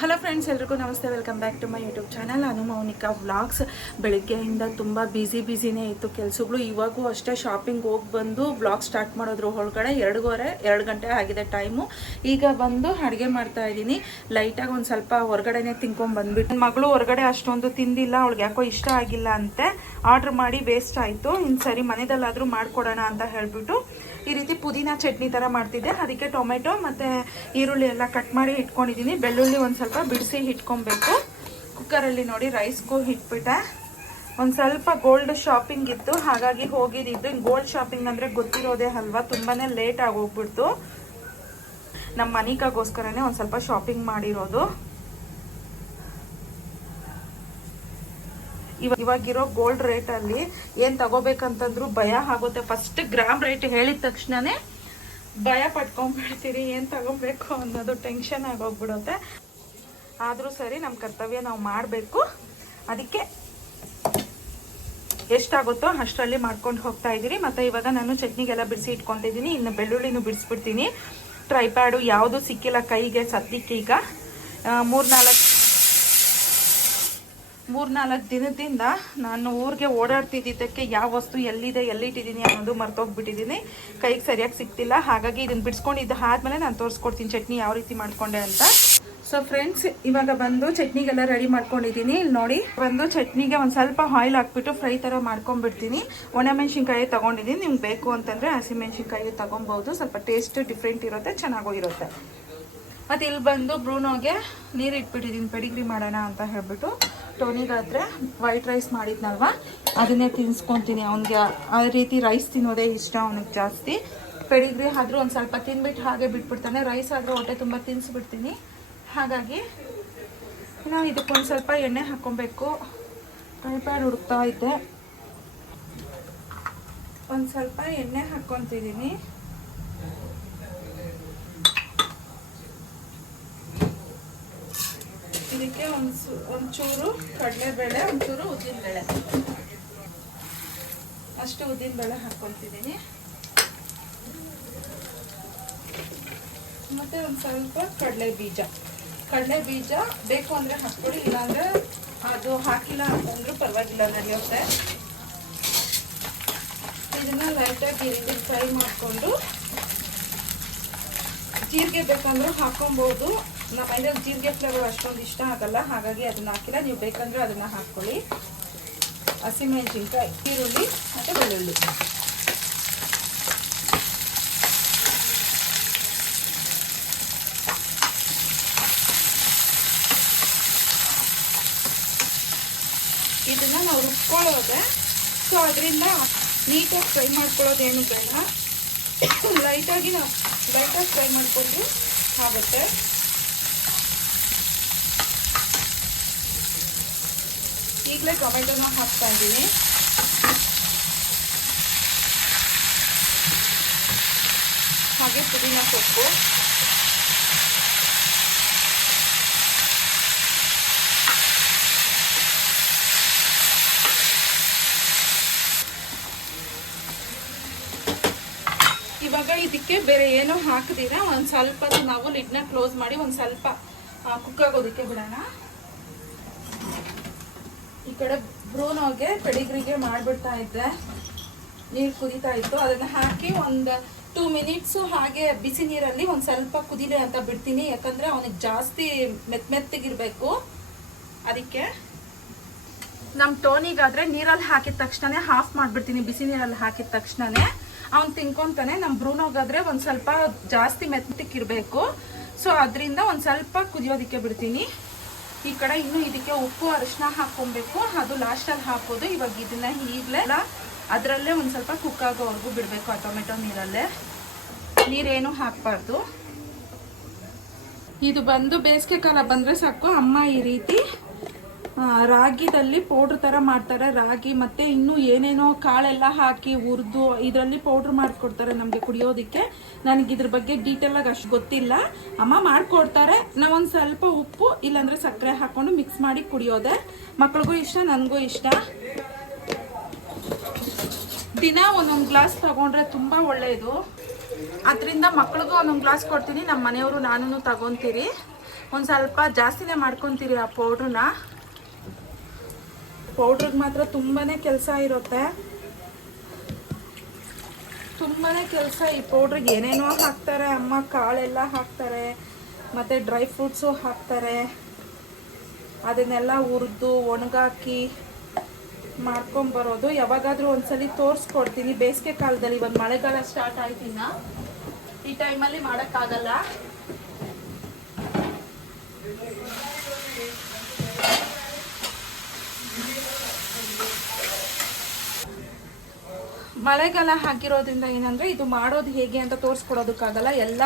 Hello friends, ಎಲ್ರಿಗೂ ನಮಸ್ತೆ. Welcome back to my YouTube channel. ನಾನು ಮೌನಿಕಾ ವ್ಲಾಗ್ಸ್. ಬೆಳಗ್ಗೆಯಿಂದ ತುಂಬ ಬ್ಯುಸಿನೇ ಇತ್ತು ಕೆಲಸಗಳು. ಇವಾಗೂ ಅಷ್ಟೇ ಶಾಪಿಂಗ್ ಹೋಗಿ ಬಂದು ವ್ಲಾಗ್ ಸ್ಟಾರ್ಟ್ ಮಾಡೋದ್ರ ಒಳಗಡೆ 2 ಗಂಟೆ ಆಗಿದೆ ಟೈಮು. ಈಗ ಬಂದು ಅಡುಗೆ ಮಾಡ್ತಾ ಇದ್ದೀನಿ. ಲೈಟಾಗಿ ಒಂದು ಸ್ವಲ್ಪ ಹೊರಗಡೆನೇ ತಿನ್ಕೊಂಡು ಬಂದ್ಬಿಟ್ಟು, ನನ್ನ ಮಗಳು ಹೊರಗಡೆ ಅಷ್ಟೊಂದು ತಿಂದಿಲ್ಲ, ಅವಳಿಗೆ ಯಾಕೋ ಇಷ್ಟ ಆಗಿಲ್ಲ ಅಂತೆ. ಆರ್ಡ್ರ್ ಮಾಡಿ ವೇಸ್ಟ್ ಆಯಿತು. ಇನ್ನು ಸರಿ ಮನೆಯಲ್ಲಾದರೂ ಮಾಡಿಕೊಡೋಣ ಅಂತ ಹೇಳಿಬಿಟ್ಟು ಈ ರೀತಿ ಪುದೀನ ಚಟ್ನಿ ಥರ ಮಾಡ್ತಿದ್ದೆ. ಅದಕ್ಕೆ ಟೊಮೆಟೊ ಮತ್ತು ಈರುಳ್ಳಿ ಎಲ್ಲ ಕಟ್ ಮಾಡಿ ಇಟ್ಕೊಂಡಿದ್ದೀನಿ. ಬೆಳ್ಳುಳ್ಳಿ ಒಂದು ಸ್ವಲ್ಪ ಬಿಡಿಸಿ ಇಟ್ಕೊಬೇಕು. ಕುಕ್ಕರಲ್ಲಿ ನೋಡಿ ರೈಸ್ಗೂ ಇಟ್ಬಿಟ್ಟೆ. ಒಂದು ಸ್ವಲ್ಪ ಗೋಲ್ಡ್ ಶಾಪಿಂಗ್ ಇತ್ತು, ಹಾಗಾಗಿ ಹೋಗಿದ್ದು. ಗೋಲ್ಡ್ ಶಾಪಿಂಗ್ ಅಂದರೆ ಗೊತ್ತಿರೋದೇ ಅಲ್ವಾ, ತುಂಬಾ ಲೇಟ್ ಆಗಿ ಹೋಗ್ಬಿಡ್ತು. ನಮ್ಮ ಮನಿಕಾಗೋಸ್ಕರನೇ ಒಂದು ಸ್ವಲ್ಪ ಶಾಪಿಂಗ್ ಮಾಡಿರೋದು. ಇವಾಗಿರೋ ಗೋಲ್ಡ್ ರೇಟಲ್ಲಿ ಏನು ತಗೋಬೇಕಂತಂದ್ರೂ ಭಯ ಆಗುತ್ತೆ. ಫಸ್ಟ್ ಗ್ರಾಮ್ ರೇಟ್ ಹೇಳಿದ ತಕ್ಷಣನೇ ಭಯ ಪಟ್ಕೊಂಡ್ಬಿಡ್ತೀರಿ, ಏನು ತಗೋಬೇಕು ಅನ್ನೋದು ಟೆನ್ಷನ್ ಆಗೋಗ್ಬಿಡುತ್ತೆ. ಆದರೂ ಸರಿ, ನಮ್ಮ ಕರ್ತವ್ಯ ನಾವು ಮಾಡಬೇಕು. ಅದಕ್ಕೆ ಎಷ್ಟಾಗುತ್ತೋ ಅಷ್ಟರಲ್ಲಿ ಮಾಡ್ಕೊಂಡು ಹೋಗ್ತಾ ಇದ್ದೀರಿ. ಮತ್ತು ಇವಾಗ ನಾನು ಚಟ್ನಿಗೆಲ್ಲ ಬಿಡಿಸಿ ಇಟ್ಕೊತಿದ್ದೀನಿ. ಇನ್ನು ಬೆಳ್ಳುಳ್ಳಿನೂ ಬಿಡಿಸ್ಬಿಡ್ತೀನಿ. ಟ್ರೈಪ್ಯಾಡು ಯಾವುದು ಸಿಕ್ಕಿಲ್ಲ ಕೈಗೆ ಸದ್ಯಕ್ಕೆ. ಈಗ 3-4 ದಿನದಿಂದ ನಾನು ಊರಿಗೆ ಓಡಾಡ್ತಿದ್ದಕ್ಕೆ ಯಾವ ವಸ್ತು ಎಲ್ಲಿದೆ, ಎಲ್ಲಿಟ್ಟಿದ್ದೀನಿ ಅನ್ನೋದು ಮರ್ತೋಗ್ಬಿಟ್ಟಿದ್ದೀನಿ. ಕೈಗೆ ಸರಿಯಾಗಿ ಸಿಗ್ತಿಲ್ಲ. ಹಾಗಾಗಿ ಇದನ್ನು ಬಿಡಿಸ್ಕೊಂಡಿದ್ದು ಆದಮೇಲೆ ನಾನು ತೋರಿಸ್ಕೊಡ್ತೀನಿ ಚಟ್ನಿ ಯಾವ ರೀತಿ ಮಾಡ್ಕೊಂಡೆ ಅಂತ. ಸೊ ಫ್ರೆಂಡ್ಸ್, ಇವಾಗ ಬಂದು ಚಟ್ನಿಗೆಲ್ಲ ರೆಡಿ ಮಾಡ್ಕೊಂಡಿದ್ದೀನಿ. ಇಲ್ಲಿ ನೋಡಿ, ಬಂದು ಚಟ್ನಿಗೆ ಒಂದು ಸ್ವಲ್ಪ ಆಯಿಲ್ ಹಾಕ್ಬಿಟ್ಟು ಫ್ರೈ ಥರ ಮಾಡ್ಕೊಂಡ್ಬಿಡ್ತೀನಿ. ಒಣಮೆಣ್ಸಿನ್ಕಾಯಿ ತೊಗೊಂಡಿದ್ದೀನಿ. ನಿಮ್ಗೆ ಬೇಕು ಅಂತಂದರೆ ಹಸಿಮೆಣ್ಸಿನ್ಕಾಯಿ ತೊಗೊಬೋದು. ಸ್ವಲ್ಪ ಟೇಸ್ಟ್ ಡಿಫ್ರೆಂಟ್ ಇರುತ್ತೆ, ಚೆನ್ನಾಗೂ ಇರುತ್ತೆ. ಮತ್ತು ಇಲ್ಲಿ ಬಂದು ಬ್ರೂನೋಗೆ ನೀರು ಇಟ್ಬಿಟ್ಟಿದ್ದೀನಿ ಪೆಡಿಗ್ರಿ ಮಾಡೋಣ ಅಂತ ಹೇಳ್ಬಿಟ್ಟು. ಟೋನಿಗಾದರೆ ವೈಟ್ ರೈಸ್ ಮಾಡಿದ್ನಲ್ವ, ಅದನ್ನೇ ತಿನ್ನಿಸ್ಕೊತೀನಿ. ಅವ್ನಿಗೆ ಆ ರೀತಿ ರೈಸ್ ತಿನ್ನೋದೇ ಇಷ್ಟ ಅವನಿಗೆ ಜಾಸ್ತಿ. ಪೆಡಿಗ್ರಿ ಆದರೂ ಒಂದು ಸ್ವಲ್ಪ ತಿಂದ್ಬಿಟ್ಟು ಹಾಗೆ ಬಿಟ್ಬಿಡ್ತಾನೆ. ರೈಸ್ ಆದರೆ ಹೊಟ್ಟೆ ತುಂಬ ತಿನ್ನಿಸ್ಬಿಡ್ತೀನಿ. ಹಾಗಾಗಿ ನಾವು ಇದಕ್ಕೊಂದು ಸ್ವಲ್ಪ ಎಣ್ಣೆ ಹಾಕ್ಕೊಬೇಕು. ಟ್ರೈಪ್ಯಾಡ್ ಹುಡುಕ್ತಾ ಇದ್ದೆ. ಒಂದು ಸ್ವಲ್ಪ ಎಣ್ಣೆ ಹಾಕ್ಕೊತಿದ್ದೀನಿ. ಇದಕ್ಕೆ ಒಂಚೂರು ಕಡಲೆಬೇಳೆ, ಒಂಚೂರು ಉದ್ದಿನಬೇಳೆ, ಅಷ್ಟು ಉದ್ದಿನಬೇಳೆ ಹಾಕ್ಕೊತಿದ್ದೀನಿ. ಮತ್ತು ಒಂದು ಸ್ವಲ್ಪ ಕಡಲೆ ಬೀಜ ಬೇಕು ಅಂದರೆ ಹಾಕ್ಕೊಳ್ಳಿ, ಇಲ್ಲಾಂದರೆ ಅದು ಹಾಕಿಲ್ಲ ಅಂತಂದ್ರೂ ಪರವಾಗಿಲ್ಲ, ನಡೆಯುತ್ತೆ. ಇದನ್ನು ಲೈಟಾಗಿ ಈರುಳ್ಳಿ ಫ್ರೈ ಮಾಡಿಕೊಂಡು, ಜೀರಿಗೆ ಬೇಕಂದ್ರೂ ಹಾಕೊಬೋದು. ನಮ್ಮ ಮೈದಲ್ಲಿ ಜೀರಿಗೆ ಫ್ಲೇವರ್ ಅಷ್ಟೊಂದು ಇಷ್ಟ ಆಗಲ್ಲ, ಹಾಗಾಗಿ ಅದನ್ನ ಹಾಕಿಲ್ಲ. ನೀವು ಬೇಕಂದ್ರೆ ಅದನ್ನ ಹಾಕ್ಕೊಳ್ಳಿ. ಹಸಿಮೆಣಸಿನ್ಕಾಯಿ, ಈರುಳ್ಳಿ ಮತ್ತು ಬೆಳ್ಳುಳ್ಳಿ. ಇದನ್ನ ನಾವು ರುಬ್ಕೊಳ್ಳೋದೆ. ಸೊ ಅದರಿಂದ ನೀಟಾಗಿ ಫ್ರೈ ಮಾಡ್ಕೊಳ್ಳೋದೇನು ಬೇಡ. ಲೈಟಾಗಿ ಫ್ರೈ ಮಾಡಿಕೊಂಡು ಆಗುತ್ತೆ. ಈಗಲೇ ಟೊಮೆಟೊನ ಹಾಕ್ತಾ ಇದ್ದೀನಿ. ಹಾಗೆ ಪುದೀನ ಸೊಪ್ಪು, ಇವಾಗ ಇದಕ್ಕೆ ಬೇರೆ ಏನೋ ಹಾಕಿದಿರ ಒಂದು ಸ್ವಲ್ಪ ನಾವು ಲಿಡ್ನ ಕ್ಲೋಸ್ ಮಾಡಿ ಒಂದು ಸ್ವಲ್ಪ ಕುಕ್ ಆಗೋದಕ್ಕೆ ಬಿಡೋಣ. ಈ ಕಡೆ ಬ್ರೂನೋಗೆ ಪೆಡಿಗ್ರಿಗೆ ಮಾಡಿಬಿಡ್ತಾ ಇದ್ದೆ. ನೀರು ಕುದೀತಾ ಇತ್ತು, ಅದನ್ನು ಹಾಕಿ ಒಂದು 2 ಮಿನಿಟ್ಸು ಹಾಗೆ ಬಿಸಿ ನೀರಲ್ಲಿ ಒಂದು ಸ್ವಲ್ಪ ಕುದಿಲೆ ಅಂತ ಬಿಡ್ತೀನಿ. ಯಾಕಂದರೆ ಅವನಿಗೆ ಜಾಸ್ತಿ ಮೆತ್ತಗಿರಬೇಕು. ಅದಕ್ಕೆ ನಮ್ಮ ಟೋನಿಗಾದರೆ ನೀರಲ್ಲಿ ಹಾಕಿದ ತಕ್ಷಣನೇ ಆಫ್ ಮಾಡಿಬಿಡ್ತೀನಿ. ಬಿಸಿ ನೀರಲ್ಲಿ ಹಾಕಿದ ತಕ್ಷಣನೇ ಅವ್ನು ತಿನ್ಕೊತಾನೆ. ನಮ್ಮ ಬ್ರೂನೋಗಾದರೆ ಒಂದು ಸ್ವಲ್ಪ ಜಾಸ್ತಿ ಮೆತ್ತಕ್ಕಿರಬೇಕು. ಸೊ ಅದರಿಂದ ಒಂದು ಸ್ವಲ್ಪ ಕುದಿಯೋದಕ್ಕೆ ಬಿಡ್ತೀನಿ. ಈ ಕಡೆ ಇನ್ನು ಇದಕ್ಕೆ ಉಪ್ಪು ಅರಿಶಿನ ಹಾಕ್ಕೊಬೇಕು, ಅದು ಲಾಸ್ಟಲ್ಲಿ ಹಾಕೋದು. ಇವಾಗ ಇದನ್ನ ಈಗಲೇ ಅದರಲ್ಲೇ ಒಂದು ಸ್ವಲ್ಪ ಕುಕ್ ಆಗೋವರೆಗೂ ಬಿಡಬೇಕು. ಆ ಟೊಮೆಟೊ ನೀರಲ್ಲೇ, ನೀರೇನು ಹಾಕಬಾರ್ದು. ಇದು ಬಂದು ಬೇಸಿಗೆ ಕಾಲ ಬಂದರೆ ಸಾಕು, ಅಮ್ಮ ಈ ರೀತಿ ರಾಗಿದಲ್ಲಿ ಪೌಡ್ರ್ ಥರ ಮಾಡ್ತಾರೆ. ರಾಗಿ ಮತ್ತು ಇನ್ನೂ ಏನೇನೋ ಕಾಳೆಲ್ಲ ಹಾಕಿ ಹುರಿದು ಇದರಲ್ಲಿ ಪೌಡ್ರ್ ಮಾಡಿಕೊಡ್ತಾರೆ ನಮಗೆ ಕುಡಿಯೋದಕ್ಕೆ. ನನಗೆ ಇದ್ರ ಬಗ್ಗೆ ಡೀಟೇಲಾಗಿ ಅಷ್ಟು ಗೊತ್ತಿಲ್ಲ. ಅಮ್ಮ ಮಾಡಿಕೊಡ್ತಾರೆ. ನಾವೊಂದು ಸ್ವಲ್ಪ ಉಪ್ಪು ಇಲ್ಲಾಂದರೆ ಸಕ್ಕರೆ ಹಾಕ್ಕೊಂಡು ಮಿಕ್ಸ್ ಮಾಡಿ ಕುಡಿಯೋದೆ. ಮಕ್ಳಿಗೂ ಇಷ್ಟ, ನನಗೂ ಇಷ್ಟ. ದಿನ ಒಂದೊಂದು ಗ್ಲಾಸ್ ತಗೊಂಡ್ರೆ ತುಂಬ ಒಳ್ಳೆಯದು. ಅದರಿಂದ ಮಕ್ಳಿಗೂ ಒಂದೊಂದು ಗ್ಲಾಸ್ ಕೊಡ್ತೀನಿ. ನಮ್ಮ ಮನೆಯವರು ನಾನು ತಗೊತೀರಿ. ಒಂದು ಸ್ವಲ್ಪ ಜಾಸ್ತಿನೇ ಮಾಡ್ಕೊತೀರಿ ಆ ಪೌಡ್ರನ್ನ. ಪೌಡ್ರಿಗೆ ಮಾತ್ರ ತುಂಬಾ ಕೆಲಸ ಇರುತ್ತೆ, ತುಂಬಾ ಕೆಲಸ. ಈ ಪೌಡ್ರಿಗೆ ಏನೇನೋ ಹಾಕ್ತಾರೆ ಅಮ್ಮ, ಕಾಳೆಲ್ಲ ಹಾಕ್ತಾರೆ ಮತ್ತು ಡ್ರೈ ಫ್ರೂಟ್ಸು ಹಾಕ್ತಾರೆ. ಅದನ್ನೆಲ್ಲ ಹುರಿದು ಒಣಗಾಕಿ ಮಾಡ್ಕೊಂಬರೋದು. ಯಾವಾಗಾದರೂ ಒಂದ್ಸಲಿ ತೋರಿಸ್ಕೊಡ್ತೀನಿ ಬೇಸಿಗೆ ಕಾಲದಲ್ಲಿ. ಇವಾಗ ಮಳೆಗಾಲ ಸ್ಟಾರ್ಟ್ ಆಯ್ತಿನ್ನ, ಈ ಟೈಮಲ್ಲಿ ಮಾಡೋಕ್ಕಾಗಲ್ಲ. ಮಳೆಗಾಲ ಹಾಕಿರೋದ್ರಿಂದ ಏನಂದರೆ ಇದು ಮಾಡೋದು ಹೇಗೆ ಅಂತ ತೋರಿಸ್ಕೊಡೋದಕ್ಕಾಗಲ್ಲ, ಎಲ್ಲ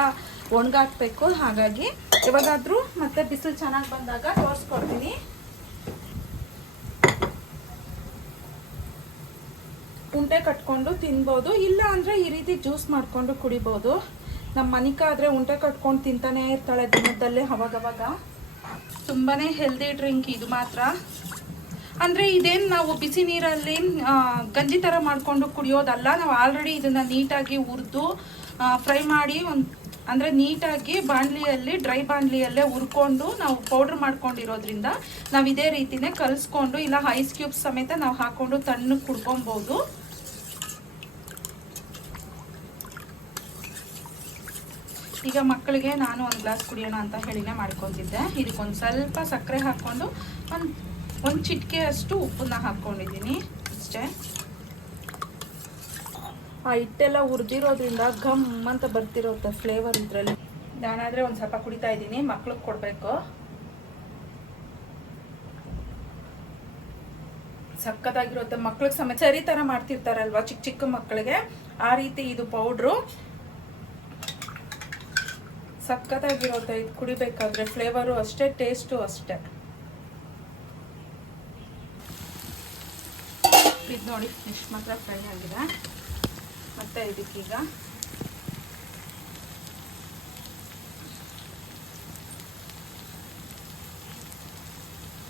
ಒಣಗಾಕ್ಬೇಕು. ಹಾಗಾಗಿ ಯಾವಾಗಾದರೂ ಮತ್ತೆ ಬಿಸಿಲು ಚೆನ್ನಾಗಿ ಬಂದಾಗ ತೋರಿಸ್ಕೊಡ್ತೀನಿ. ಉಂಡೆ ಕಟ್ಕೊಂಡು ತಿನ್ಬೋದು, ಇಲ್ಲ ಅಂದರೆ ಈ ರೀತಿ ಜ್ಯೂಸ್ ಮಾಡಿಕೊಂಡು ಕುಡಿಬೋದು. ನಮ್ಮ ಮನಿಕಾ ಆದರೆ ಉಂಡೆ ಕಟ್ಕೊಂಡು ತಿಂತಾನೆ ಇರ್ತಾಳೆ ದಿನದಲ್ಲೇ ಅವಾಗವಾಗ. ತುಂಬಾ ಹೆಲ್ದಿ ಡ್ರಿಂಕ್ ಇದು ಮಾತ್ರ. ಅಂದರೆ ಇದೇನು ನಾವು ಬಿಸಿ ನೀರಲ್ಲಿ ಗಂಜಿ ಥರ ಮಾಡಿಕೊಂಡು ಕುಡಿಯೋದಲ್ಲ. ನಾವು ಆಲ್ರೆಡಿ ಇದನ್ನು ನೀಟಾಗಿ ಹುರಿದು ಫ್ರೈ ಮಾಡಿ ಅಂದರೆ ನೀಟಾಗಿ ಬಾಣಲಿಯಲ್ಲಿ, ಡ್ರೈ ಬಾಣಲಿಯಲ್ಲೇ ಹುರ್ಕೊಂಡು ನಾವು ಪೌಡ್ರ್ ಮಾಡ್ಕೊಂಡಿರೋದ್ರಿಂದ ನಾವು ಇದೇ ರೀತಿನೇ ಕಲಿಸ್ಕೊಂಡು, ಇಲ್ಲ ಐಸ್ ಕ್ಯೂಬ್ಸ್ ಸಮೇತ ನಾವು ಹಾಕ್ಕೊಂಡು ತಣ್ಣಗೆ ಕುಡ್ಕೊಬೋದು. ಈಗ ಮಕ್ಕಳಿಗೆ ನಾನು ಒಂದು ಗ್ಲಾಸ್ ಕುಡಿಯೋಣ ಅಂತ ಹೇಳಿನೇ ಮಾಡ್ಕೊತಿದ್ದೆ. ಇದಕ್ಕೊಂದು ಸ್ವಲ್ಪ ಸಕ್ಕರೆ ಹಾಕ್ಕೊಂಡು ಒಂದು ಚಿಟಿಕೆ ಅಷ್ಟು ಉಪ್ಪನ್ನ ಹಾಕ್ಕೊಂಡಿದ್ದೀನಿ ಅಷ್ಟೇ. ಆ ಹಿಟ್ಟೆಲ್ಲ ಹುರಿದಿರೋದ್ರಿಂದ ಘಮ್ ಅಂತ ಬರ್ತಿರುತ್ತೆ ಫ್ಲೇವರ್ ಇದರಲ್ಲಿ. ನಾನಾದರೆ ಒಂದು ಸ್ವಲ್ಪ ಕುಡಿತಾ ಇದ್ದೀನಿ, ಮಕ್ಳಿಗೆ ಕೊಡಬೇಕು. ಸಕ್ಕತ್ತಾಗಿರುತ್ತೆ. ಮಕ್ಳಿಗೆ ಸಮೇತ ಸರಿ ಥರ ಮಾಡ್ತಿರ್ತಾರಲ್ವ ಚಿಕ್ಕ ಚಿಕ್ಕ ಮಕ್ಕಳಿಗೆ, ಆ ರೀತಿ ಇದು ಪೌಡ್ರು ಸಕ್ಕತ್ತಾಗಿರುತ್ತೆ. ಇದು ಕುಡಿಬೇಕಾದ್ರೆ ಫ್ಲೇವರು ಅಷ್ಟೇ, ಟೇಸ್ಟು ಅಷ್ಟೇ. ಇದು ನೋಡಿ ಇಷ್ಟು ಮಾತ್ರ ಫ್ರೈ ಆಗಿದೆ. ಮತ್ತು ಇದಕ್ಕೀಗ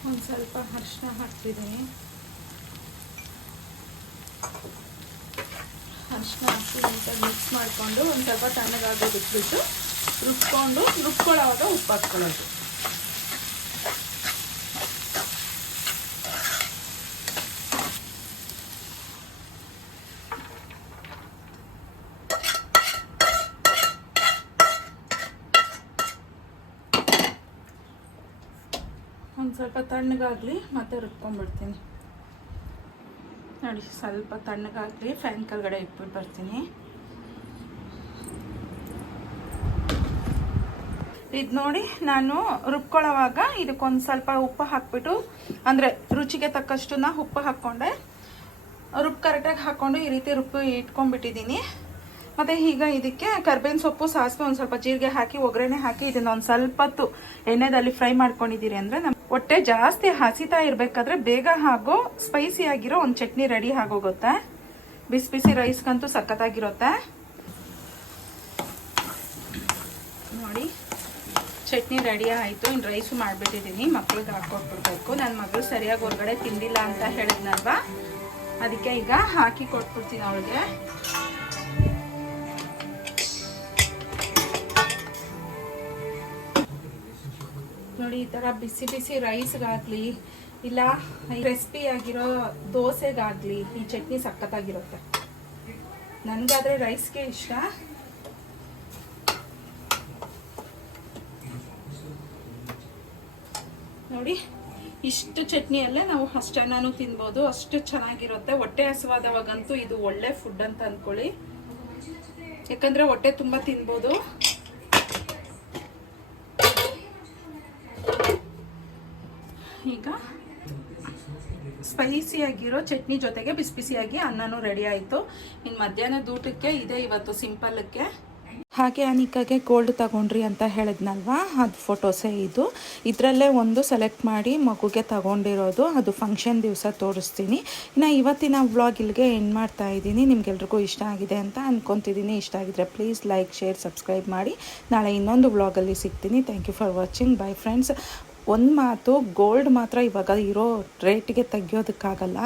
ಒಂದು ಸ್ವಲ್ಪ ಅರಿಶಿನ ಹಾಕ್ತಿದ್ದೀನಿ. ಅರಿಶಿನ ಹಾಕಿ ಅಂತ ಮಿಕ್ಸ್ ಮಾಡಿಕೊಂಡು ಒಂದು ಸ್ವಲ್ಪ ತಣ್ಣಗಾಗೋ ಬಿಟ್ಬಿಟ್ಟು ರುಬ್ಕೊಳ್ಳೋವಾಗ ಉಪ್ಪು ಹಾಕ್ಕೊಳ್ಳೋದು. ಒಂದು ಸ್ವಲ್ಪ ತಣ್ಣಗಾಗಲಿ ಮತ್ತೆ ರುಬ್ಕೊಂಡ್ಬಿಡ್ತೀನಿ. ನೋಡಿ ಸ್ವಲ್ಪ ತಣ್ಣಗಾಗಲಿ, ಫ್ಯಾನ್ ಕೆಳಗಡೆ ಇಟ್ಬಿಟ್ಟು ಬರ್ತೀನಿ. ಇದು ನೋಡಿ ನಾನು ರುಬ್ಕೊಳ್ಳೋವಾಗ ಇದಕ್ಕೊಂದು ಸ್ವಲ್ಪ ಉಪ್ಪು ಹಾಕ್ಬಿಟ್ಟು, ಅಂದರೆ ರುಚಿಗೆ ತಕ್ಕಷ್ಟನ್ನ ಉಪ್ಪು ಹಾಕ್ಕೊಂಡೆ, ಕರೆಕ್ಟಾಗಿ ಹಾಕ್ಕೊಂಡು ಈ ರೀತಿ ಇಟ್ಕೊಂಡ್ಬಿಟ್ಟಿದ್ದೀನಿ. ಮತ್ತು ಈಗ ಇದಕ್ಕೆ ಕರ್ಬೇವಿನ ಸೊಪ್ಪು, ಸಾಸಿವೆ, ಒಂದು ಸ್ವಲ್ಪ ಜೀರಿಗೆ ಹಾಕಿ ಒಗ್ಗರಣೆ ಹಾಕಿ ಇದನ್ನ ಒಂದು ಸ್ವಲ್ಪ ಹೊತ್ತು ಎಣ್ಣೆದಲ್ಲಿ ಫ್ರೈ ಮಾಡ್ಕೊಂಡಿದ್ದೀರಿ ಅಂದರೆ ನಮ್ಮ ಹೊಟ್ಟೆ ಜಾಸ್ತಿ ಹಸಿತಾ ಇರಬೇಕಾದ್ರೆ ಬೇಗ ಆಗೋ ಸ್ಪೈಸಿ ಆಗಿರೋ ಒಂದು ಚಟ್ನಿ ರೆಡಿ ಆಗೋಗುತ್ತೆ. ಬಿಸಿ ಬಿಸಿ ರೈಸ್ಗಂತೂ ಸಖತ್ತಾಗಿರುತ್ತೆ. ನೋಡಿ ಚಟ್ನಿ ರೆಡಿ ಆಯಿತು. ಇನ್ನು ರೈಸು ಮಾಡಿಬಿಟ್ಟಿದ್ದೀನಿ, ಮಕ್ಳಿಗೆ ಹಾಕ್ಕೊಟ್ಬಿಡ್ಬೇಕು. ನನ್ನ ಮಗಳು ಸರಿಯಾಗಿ ಹೊರಗಡೆ ತಿಂದಿಲ್ಲ ಅಂತ ಹೇಳಿದ್ನಲ್ವಾ, ಅದಕ್ಕೆ ಈಗ ಹಾಕಿ ಕೊಟ್ಬಿಡ್ತೀನಿ ಅವಳಿಗೆ. ನೋಡಿ ಈ ಥರ ಬಿಸಿ ಬಿಸಿ ರೈಸ್ಗಾಗಲಿ ಇಲ್ಲ ಕ್ರಿಸ್ಪಿ ಆಗಿರೋ ದೋಸೆಗಾಗಲಿ ಈ ಚಟ್ನಿ ಸಖತ್ತಾಗಿರುತ್ತೆ. ನನಗಾದರೆ ರೈಸ್ಗೆ ಇಷ್ಟ. ನೋಡಿ ಇಷ್ಟು ಚಟ್ನಿಯಲ್ಲೇ ನಾವು ಅಷ್ಟನ್ನೂ ತಿನ್ಬೋದು, ಅಷ್ಟು ಚೆನ್ನಾಗಿರುತ್ತೆ. ಹೊಟ್ಟೆ ಹಸುವಾದವಾಗಂತೂ ಇದು ಒಳ್ಳೆ ಫುಡ್ ಅಂತ ಅಂದ್ಕೊಳ್ಳಿ, ಯಾಕಂದರೆ ಹೊಟ್ಟೆ ತುಂಬ ತಿನ್ಬೋದು. ಈಗ ಸ್ಪೈಸಿಯಾಗಿರೋ ಚಟ್ನಿ ಜೊತೆಗೆ ಬಿಸಿ ಬಿಸಿಯಾಗಿ ಅನ್ನನೂ ರೆಡಿ ಆಯಿತು. ಇನ್ನು ಮಧ್ಯಾಹ್ನದ ಊಟಕ್ಕೆ ಇದೆ ಇವತ್ತು ಸಿಂಪಲ್ಗೆ. ಹಾಗೆ ಅನಿಕಾಗೆ ಗೋಲ್ಡ್ ತಗೊಂಡ್ರಿ ಅಂತ ಹೇಳಿದ್ನಲ್ವಾ, ಅದು ಫೋಟೋಸೇ ಇದು. ಇದರಲ್ಲೇ ಒಂದು ಸೆಲೆಕ್ಟ್ ಮಾಡಿ ಮಗುಗೆ ತಗೊಂಡಿರೋದು, ಅದು ಫಂಕ್ಷನ್ ದಿವಸ ತೋರಿಸ್ತೀನಿ. ಇನ್ನು ಇವತ್ತಿನ ವ್ಲಾಗ್ ಇಲ್ಲಿಗೆ ಎಂಡ್ ಮಾಡ್ತಾ ಇದ್ದೀನಿ. ನಿಮ್ಗೆಲ್ರಿಗೂ ಇಷ್ಟ ಆಗಿದೆ ಅಂತ ಅಂದ್ಕೊತಿದ್ದೀನಿ. ಇಷ್ಟ ಆಗಿದ್ರೆ ಪ್ಲೀಸ್ ಲೈಕ್, ಶೇರ್, ಸಬ್ಸ್ಕ್ರೈಬ್ ಮಾಡಿ. ನಾಳೆ ಇನ್ನೊಂದು ವ್ಲಾಗಲ್ಲಿ ಸಿಗ್ತೀನಿ. Thank you for watching. Bye friends. ಒಂದು ಮಾತು, ಗೋಲ್ಡ್ ಮಾತ್ರ ಇವಾಗ ಇರೋ ರೇಟಿಗೆ ತೆಗಿಯೋದಕ್ಕಾಗಲ್ಲ.